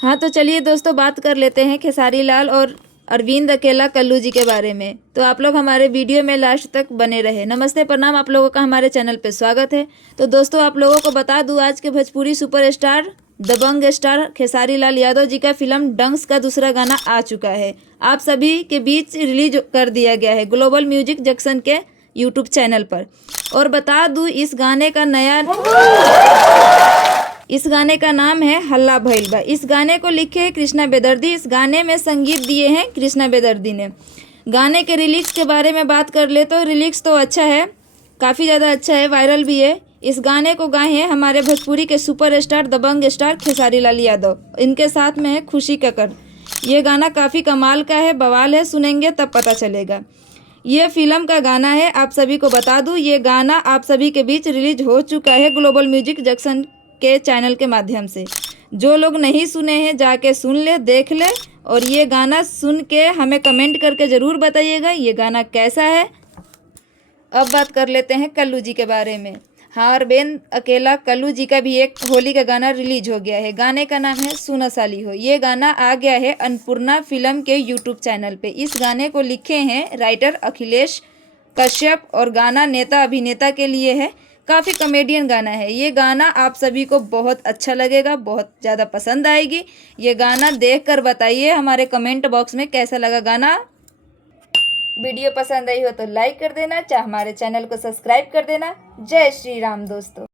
हाँ तो चलिए दोस्तों, बात कर लेते हैं खेसारी लाल और अरविंद अकेला कल्लू जी के बारे में। तो आप लोग हमारे वीडियो में लास्ट तक बने रहे। नमस्ते, प्रणाम, आप लोगों का हमारे चैनल पे स्वागत है। तो दोस्तों, आप लोगों को बता दूं, आज के भोजपुरी सुपरस्टार दबंग स्टार खेसारी लाल यादव जी का फिल्म डंक्स का दूसरा गाना आ चुका है। आप सभी के बीच रिलीज कर दिया गया है ग्लोबल म्यूजिक जंक्शन के यूट्यूब चैनल पर। और बता दूं, इस गाने का नाम है हल्ला भइल बा। इस गाने को लिखे है कृष्णा बेदर्दी। इस गाने में संगीत दिए हैं कृष्णा बेदर्दी ने। गाने के रिलीज के बारे में बात कर ले तो रिलीज तो अच्छा है, काफ़ी ज़्यादा अच्छा है, वायरल भी है। इस गाने को गाए हैं हमारे भोजपुरी के सुपरस्टार दबंग स्टार खेसारी लाल यादव। इनके साथ में है खुशी कक्कड़। ये गाना काफ़ी कमाल का है, बवाल है, सुनेंगे तब पता चलेगा। ये फिल्म का गाना है। आप सभी को बता दूं, ये गाना आप सभी के बीच रिलीज हो चुका है ग्लोबल म्यूजिक जंक्शन के चैनल के माध्यम से। जो लोग नहीं सुने हैं जाके सुन ले, देख ले। और ये गाना सुन के हमें कमेंट करके ज़रूर बताइएगा ये गाना कैसा है। अब बात कर लेते हैं कल्लू जी के बारे में। हाँ, अरविंद अकेला कल्लू जी का भी एक होली का गाना रिलीज हो गया है। गाने का नाम है सुना साली हो। ये गाना आ गया है अन्नपूर्णा फिल्म के यूट्यूब चैनल पे। इस गाने को लिखे हैं राइटर अखिलेश कश्यप और गाना नेता अभिनेता के लिए है। काफ़ी कॉमेडियन गाना है। ये गाना आप सभी को बहुत अच्छा लगेगा, बहुत ज़्यादा पसंद आएगी। ये गाना देखकर बताइए हमारे कमेंट बॉक्स में कैसा लगा गाना। वीडियो पसंद आई हो तो लाइक कर देना, चाहे हमारे चैनल को सब्सक्राइब कर देना। जय श्री राम दोस्तों।